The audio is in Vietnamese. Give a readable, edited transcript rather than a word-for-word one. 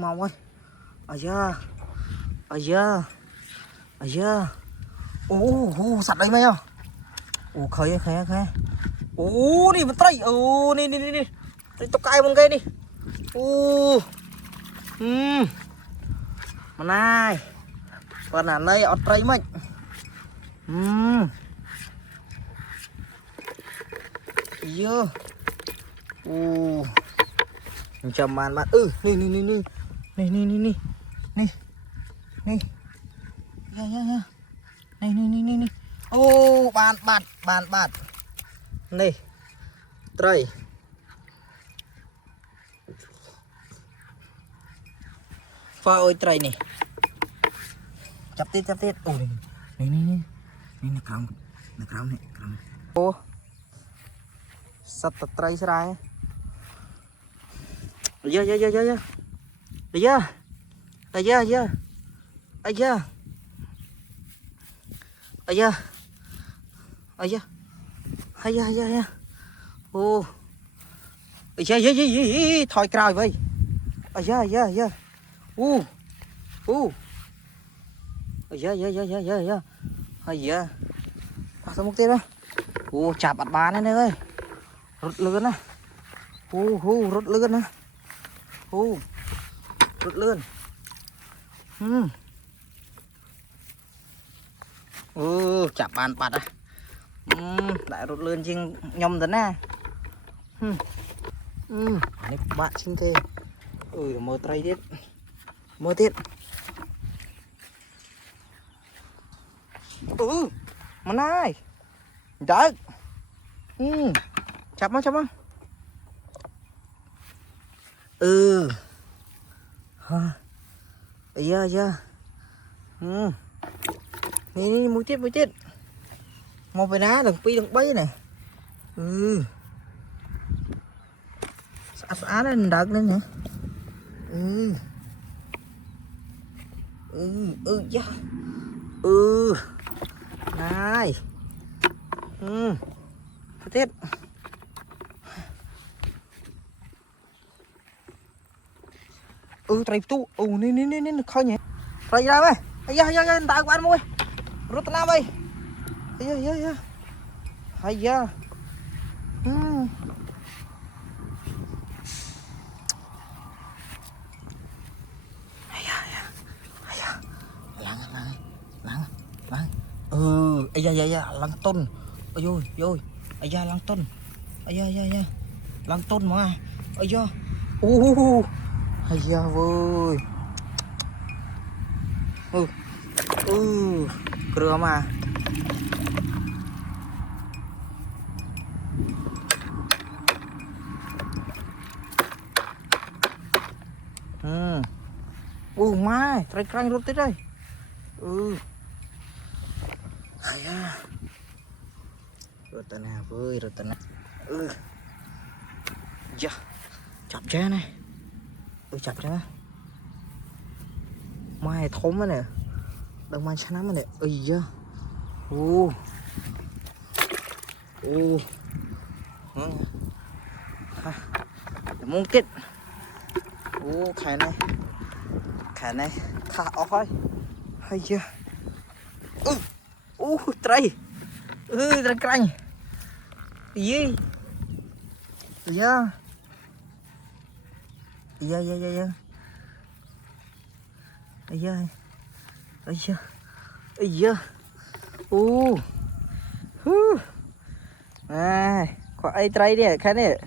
Mau ơi. À da. Ô sạch đây mày à. Ô khơi. Ô đi một tay. Ô đi. Đi tóc cay bằng cái đi. Ô. Mà này. Còn ở đây ọt tay mình. Dơ. Ô. Chầm màn bạn. Nè. Dạ. Nè. Ô bạn. Nè. Trời. Pha ơi trời nè. Chập tiết. Ô nè. Nè còng này. Ô. Sắp tập trời ra. Dạ. Ô. Dạ. Thôi cào vậy. Dạ. Ô. Dạ. Dạ. Sao mục tiêu đó. Ô chạp bạt bà này ơi. Rút lươn á. Rút lươn á. Rút lươn. Chạp bàn bạt à. Lại rút lươn chinh nhom tấn à. Này bạn xin kê. Mơ tray tiết. Mơ tiết. Mà này. Trời. Chạp không? Dạ. Nè mũi tiết. Một vài đá đừng pi đừng bấy nè. Xả lên đợt lên nè. Dạ. Này. Tiếp. Trời tu. Nè khơi nhỉ. Trời ra mày. Dạ, tao của anh mua. Rút nào mày. Dạ. Hay da. Lăng. Dạ, lăng tôn. Ôi. Dạ lăng tôn. Dạ. Lăng tôn mà. Dạ. Hay da vui. Kira mà. Mai, try rút tới đây. Hay à. Rút tên nào vui, rút tên nào. Dạ. Chọc ra này. Chọc ra. Mai thốn á nè. Đừng mang chán lắm nè. Da. Muốn kết. Khả này khá ôi. Hay chưa. Trời. Trời canh. Gì. Dạ. Có ai trai nè khá nè.